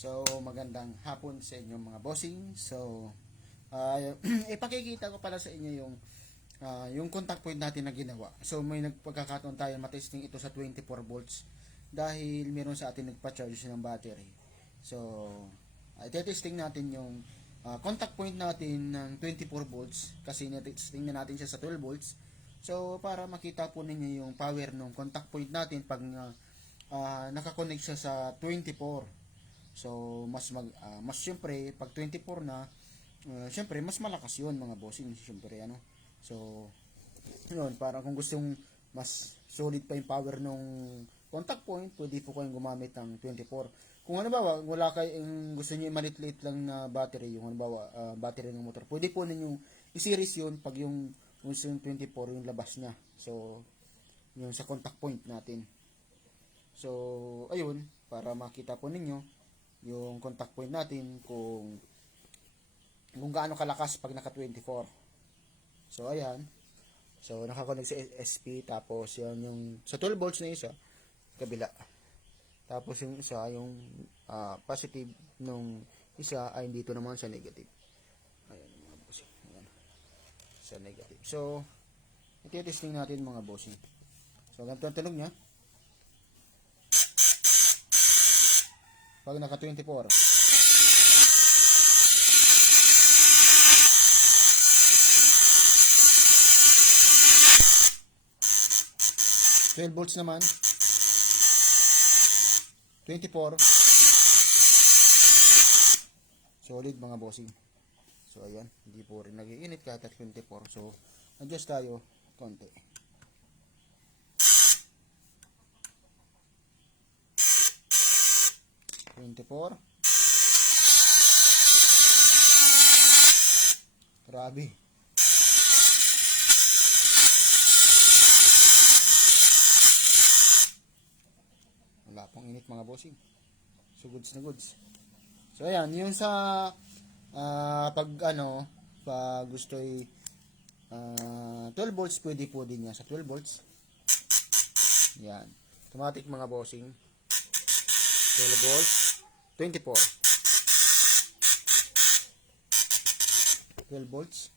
So, magandang hapon sa inyo mga bossing. So, ipakikita ko pala sa inyo yung contact point natin na ginawa. So, may nagpagkakataon tayo matesting ito sa 24 volts dahil meron sa atin nagpa-charge ng battery. So, itetesting natin yung contact point natin ng 24 volts kasi netesting na natin siya sa 12 volts. So, para makita po ninyo yung power ng contact point natin pag nakakonect siya sa 24. So, mas syempre, pag 24 na, syempre, mas malakas yun mga bossing. Syempre, ano. So, yun, para kung gustong mas solid pa yung power ng contact point, pwede po kayong gumamit ng 24. Kung halimbawa, wala kayong gusto nyo malit-lit lang na battery, yung halimbawa, battery ng motor, pwede po ninyong i-series yun pag yung 24 yung labas niya. So, yung sa contact point natin. So, ayun, para makita po ninyo yung contact point natin kung gaano kalakas pag naka 24. So, ayan. So, nakakonect sa SP, tapos yan yung sa 12 volts na isa, kabila. Tapos yung isa, yung positive nung isa ay dito naman sa negative. Ayan, mga bossing. Ayan. Sa negative. So, iti-testing natin mga bossing. So, ganito ang tunog niya. Pag naka 24. 12 volts naman. 24. Solid mga bossing. So ayan, hindi po rin nag-iinit kahit at 24. So adjust tayo konti. Grabe. Wala pong init mga bossing. So goods na goods. So ayan, yung sa pag gusto'y 12 volts, pwede po din yan sa 12 volts. Yan. Automatic mga bossing. 12 volts, 24. 12 volts.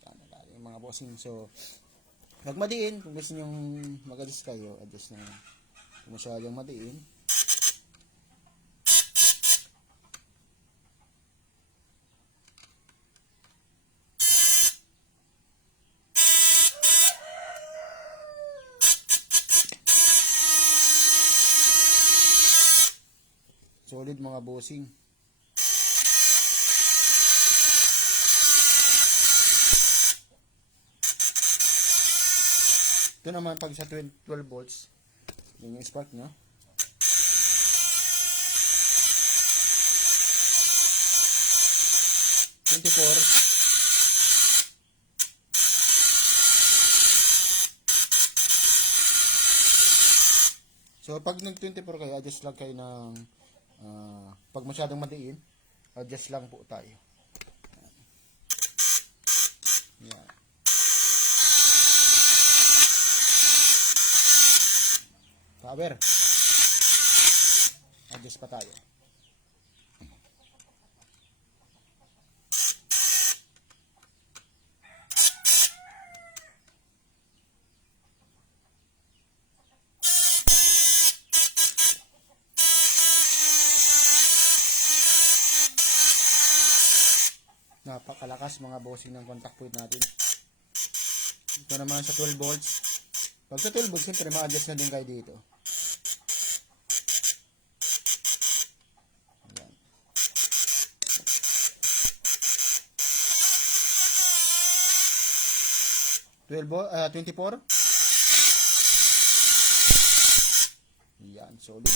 Yan yung mga bossing. So, pag madiin, kung gusto nyo mag-adjust kayo, adjust na. Kung masyadong madiin, solid mga bossing. Ito naman pag sa 12 volts, yun yung spark nyo. So pag nag 24 kayo, adjust lang kayo ng pag masyadong madiin, adjust lang po tayo. Yan. Power. Adjust pa tayo. Napakalakas mga bossing ng contact point natin. Ito naman sa 12 volts. Pag sa 12 volts, siyempre ma-adjust na din kayo dito. Ayan. 24. Yan, solid.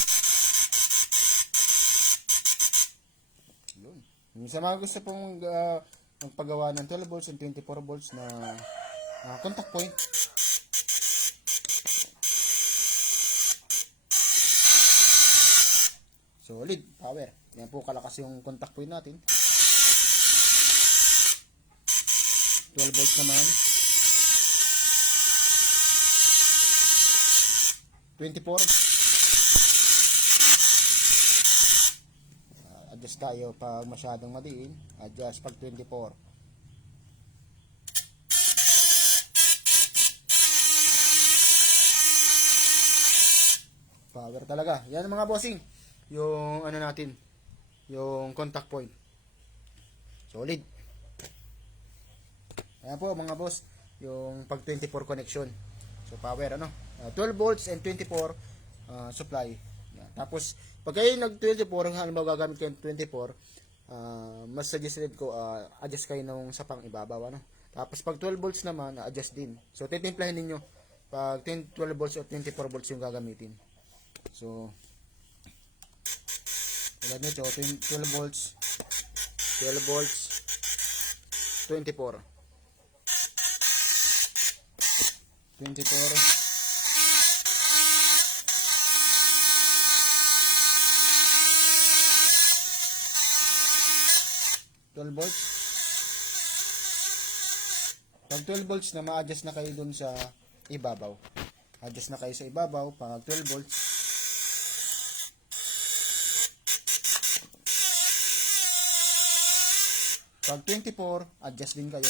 Yun. Yung sa mga gusto pong magpagawa ng 12 volts and 24 volts na contact point, solid, power. Yan po kalakas yung contact point natin. 12 volts naman. 24. Adjust tayo pag masyadong madiin. Adjust pag 24. Power talaga. Yan mga bossing. Yung ano natin. Yung contact point. Solid. Ayan po mga boss. Yung pag 24 connection. So power ano. 12 volts and 24 supply. Yan. Tapos pag kayo nag 24, halimbawa gagamit kayo ng 24, mas suggested ko adjust kayo nung sa pang ibabaw ano. Tapos pag 12 volts naman, adjust din. So titimplahin niyo pag 12 volts o 24 volts yung gagamitin. So tulad nito 12 volts 24 12 volts. Pag 12 volts na ma-adjust na kayo dun sa ibabaw. Adjust na kayo sa ibabaw pag 12 volts. Pag 24, adjust din kayo.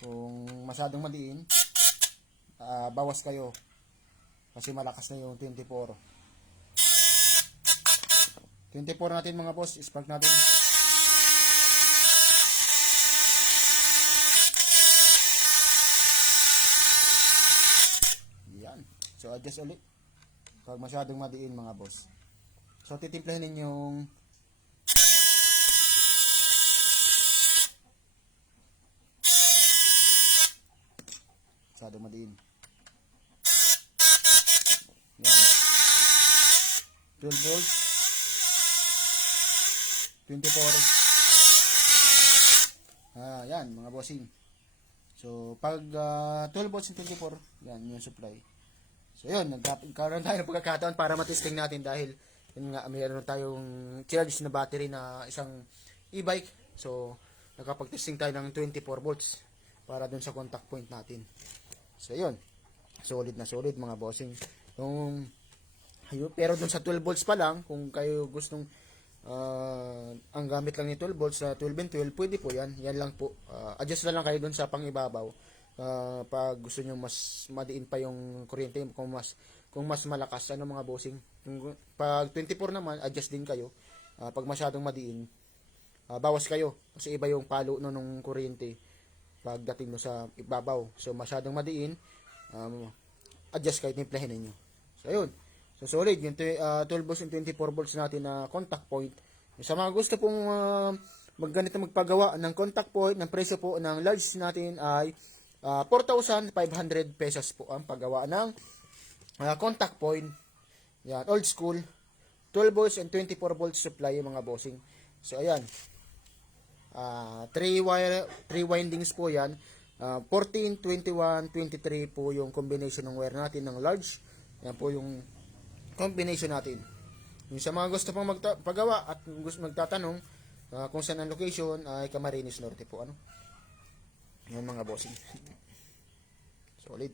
Kung masyadong maliin, bawas kayo. Kasi malakas na yung 24. 24 natin mga boss, spark natin. Yan. So adjust ulit. Pag masyadong maliin mga boss. So titimplahin ninyong masyadong madiin. Yan. 12 volts. 24. Yan mga bossing. So pag 12 volts and 24, yan yung supply. So yun, nagkaroon tayo ng pagkakataon para matesting natin dahil yun nga, mayroon tayong charge na battery na isang e-bike. So nakapag-testing tayo ng 24 volts para dun sa contact point natin. So yun, solid na solid mga bossing. Pero dun sa 12 volts pa lang, kung kayo gustong ang gamit lang ni 12 volts sa 12 and 12, pwede po yan. Yan lang po. Adjust na lang kayo dun sa pangibabaw. Pag gusto nyo mas madiin pa yung kuryente, kung mas malakas, ano mga bossing. Pag 24 naman, adjust din kayo. Pag masyadong madiin, bawas kayo. Kasi iba yung palo nung kuryente pagdating mo sa ibabaw. So masyadong madiin, adjust kayo, timplahin ninyo. So ayun. So solid yung 12 volts and 24 volts natin na contact point. Sa mga gusto pong magganito magpagawa ng contact point, ng presyo po ng large natin ay 4,500 pesos po ang paggawa ng contact point. Yan, old school 12 volts and 24 volts supply yung mga bossing. So ayan. 3 windings po yan. 14, 21, 23 po yung combination ng wire natin ng large. Yan po yung combination natin. Yung sa mga gusto pang magpagawa at gusto magtatanong kung saan ang location ay Camarines Norte po ano. Yan mga bossing. Solid.